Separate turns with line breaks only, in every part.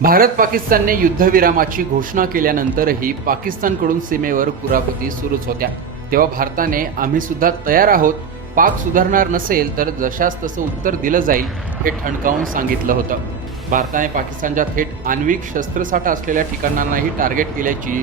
भारत पाकिस्तानने युद्धविरामाची घोषणा केल्यानंतरही पाकिस्तानकडून सीमेवर कुरापती सुरूच होत्या. तेव्हा भारताने आम्ही सुद्धा तयार आहोत. पाक सुधारणार नसेल तर जशास तसं उत्तर दिलं जाईल हे ठणकावून सांगितलं होतं. भारताने पाकिस्तानच्या थेट आण्विक शस्त्रसाठा असलेल्या ठिकाणांनाही टार्गेट केल्याची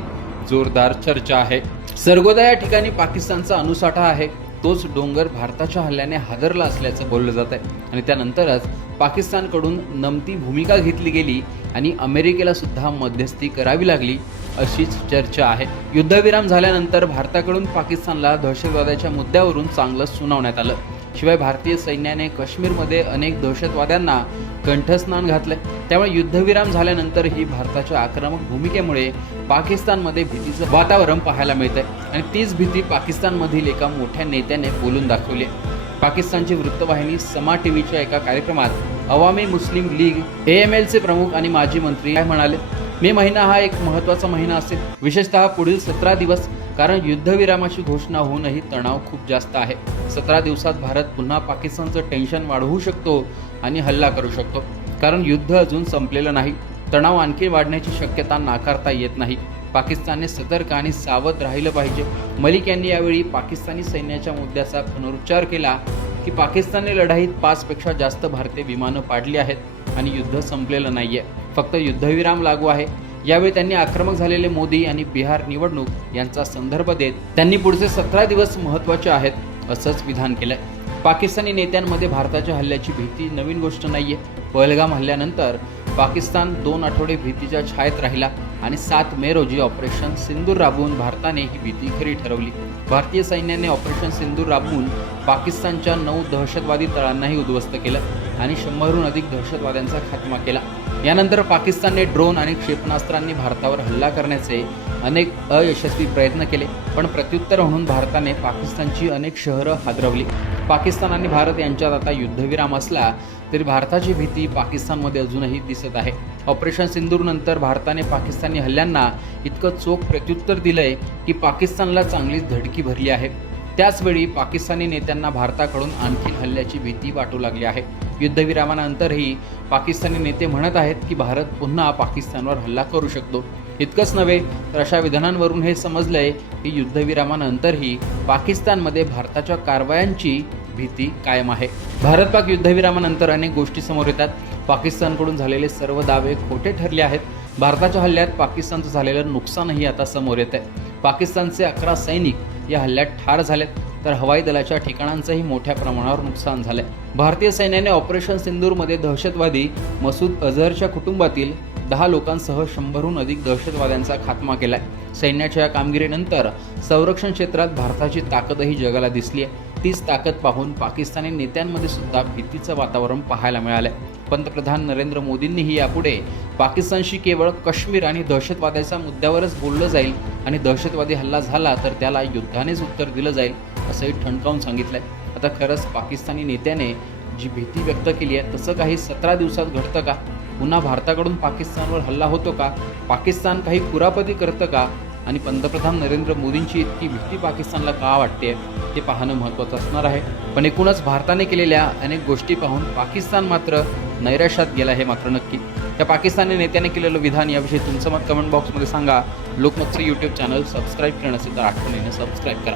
जोरदार चर्चा आहे. सरगोदा या ठिकाणी पाकिस्तानचा अणुसाठा आहे. तोच डोंगर भारताच्या हल्ल्याने हादरला असल्याचं बोललं जात आहे आणि त्यानंतरच पाकिस्तानकडून नमती भूमिका घेतली गेली आणि अमेरिकेला सुद्धा मध्यस्थी करावी लागली अशीच चर्चा आहे. युद्धविराम झाल्यानंतर भारताकडून पाकिस्तानला दहशतवादाच्या मुद्द्यावरून चांगलं सुनावण्यात आलं. शिवाय भारतीय सैन्याने काश्मीरमध्ये अनेक दहशतवाद्यांना कंठस्नान घातलं त्यामुळे युद्धविराम झाल्यानंतरही भारताच्या आक्रमक भूमिकेमुळे पाकिस्तानमध्ये भीतीचं वातावरण पाहायला मिळतंय. आणि तीच भीती पाकिस्तानमधील एका मोठ्या नेत्याने बोलून दाखवली आहे. पाकिस्तानची वृत्तवाहिनी समा टीव्हीच्या एका कार्यक्रमात अवामी मुस्लिम लीग ए एम एलचे प्रमुख आणि माजी मंत्री काय म्हणाले? मे महिना हा एक महत्त्वाचा महिना असेल. विशेषतः पुढील सतरा दिवस कारण युद्धविरामाची घोषणा होऊनही तणाव खूप जास्त आहे. सतरा दिवसात भारत पुन्हा पाकिस्तानचं टेन्शन वाढवू शकतो आणि हल्ला करू शकतो. कारण युद्ध अजून संपलेलं नाही. तणाव आणखी वाढण्याची शक्यता नाकारता येत नाही. पाकिस्तानने सतर्क आणि सावध राहिलं पाहिजे. मलिक यांनी यावेळी पाकिस्तानी सैन्याच्या मुद्द्याचा पुनरुच्चार केला की पाकिस्तानने लढाईत पाचपेक्षा जास्त भारतीय विमानं पाडली आहेत आणि युद्ध संपलेलं नाहीये. फक्त युद्धविराम लागू आहे. यावेळी त्यांनी आक्रमक झालेले मोदी आणि बिहार निवडणूक यांचा संदर्भ देत त्यांनी पुढचे सतरा दिवस महत्त्वाचे आहेत असंच विधान केलंय. पाकिस्तानी नेत्यांमध्ये भारताच्या हल्ल्याची भीती नवीन गोष्ट नाहीये. पहलगाम हल्ल्यानंतर पाकिस्तान दोन आठवडे भीतीच्या छायेत राहिला आणि सात मे रोजी ऑपरेशन सिंदूर राबवून भारताने ही भीती खरी ठरवली. भारतीय सैन्याने ऑपरेशन सिंदूर राबवून पाकिस्तानच्या नऊ दहशतवादी तळांनाही उद्ध्वस्त केलं आणि शंभरहून अधिक दहशतवाद्यांचा खात्मा केला. यानंतर पाकिस्तानने ड्रोन आणि क्षेपणास्त्रांनी भारतावर हल्ला करण्याचे अनेक अयशस्वी प्रयत्न केले पण प्रत्युत्तर म्हणून भारताने पाकिस्तानची अनेक शहरं हादरवली. पाकिस्तान आणि भारत यांच्यात आता युद्धविराम असला तरी भारताची भीती पाकिस्तानमध्ये अजूनही दिसत आहे. ऑपरेशन सिंदूरनंतर भारताने पाकिस्तानी हल्ल्यांना इतकं चोख प्रत्युत्तर दिलंय की पाकिस्तानला चांगलीच धडकी भरली आहे. त्याचवेळी पाकिस्तानी नेत्यांना भारताकडून आणखी हल्ल्याची भीती वाटू लागली आहे. युद्धविरामानंतरही पाकिस्तानी नेते म्हणत आहेत की भारत पुन्हा पाकिस्तानवर हल्ला करू शकतो. इतकंच नव्हे तर अशा विधानांवरून हे समजलंय की युद्धविरामानंतरही पाकिस्तानमध्ये भारताच्या कारवायांची भीती कायम आहे. भारत पाक युद्धविरामानंतर अनेक गोष्टी समोर येतात. पाकिस्तानकडून झालेले सर्व दावे खोटे ठरले आहेत. भारताच्या हल्ल्यात पाकिस्तानचं झालेलं नुकसानही आता समोर येत आहे पाकिस्तानचे अकरा सैनिक या हल्ल्यात ठार झालेत. तर हवाई दलाच्या ठिकाणांचंही मोठ्या प्रमाणावर नुकसान झालंय. भारतीय सैन्याने ऑपरेशन सिंदूरमध्ये दहशतवादी मसूद अझहरच्या कुटुंबातील दहा लोकांसह शंभरहून अधिक दहशतवाद्यांचा खात्मा केलाय. सैन्याच्या या कामगिरीनंतर संरक्षण क्षेत्रात भारताची ताकदही जगाला दिसली आहे तीच ताकद पाहून पाकिस्तानी नेत्यांमध्ये सुद्धा भीतीचं वातावरण पाहायला मिळालंय. पंतप्रधान नरेंद्र मोदींनीही यापुढे पाकिस्तानशी केवळ काश्मीर आणि दहशतवादाच्या मुद्द्यावरच बोललं जाईल आणि दहशतवादी हल्ला झाला तर त्याला युद्धानेच उत्तर दिलं जाईल. असंही ठणकावून सांगितलं आहे आता खरंच पाकिस्तानी नेत्याने जी भीती व्यक्त केली आहे तसं काही सतरा दिवसात घडतं का? पुन्हा भारताकडून पाकिस्तानवर हल्ला होतो का? पाकिस्तान काही कुरापती करतं का? आणि पंतप्रधान नरेंद्र मोदींची इतकी भीती पाकिस्तानला का वाटते ते पाहणं महत्त्वाचं असणार आहे. पण एकूणच भारताने केलेल्या अनेक गोष्टी पाहून पाकिस्तान मात्र नैराश्यात गेला हे मात्र नक्की. त्या पाकिस्तानी नेत्याने केलेलं विधान याविषयी तुमचं मत कमेंट बॉक्समध्ये सांगा. लोकमतचं यूट्यूब चॅनल सबस्क्राईब करणं नसेल तर आठवणीने सबस्क्राईब करा.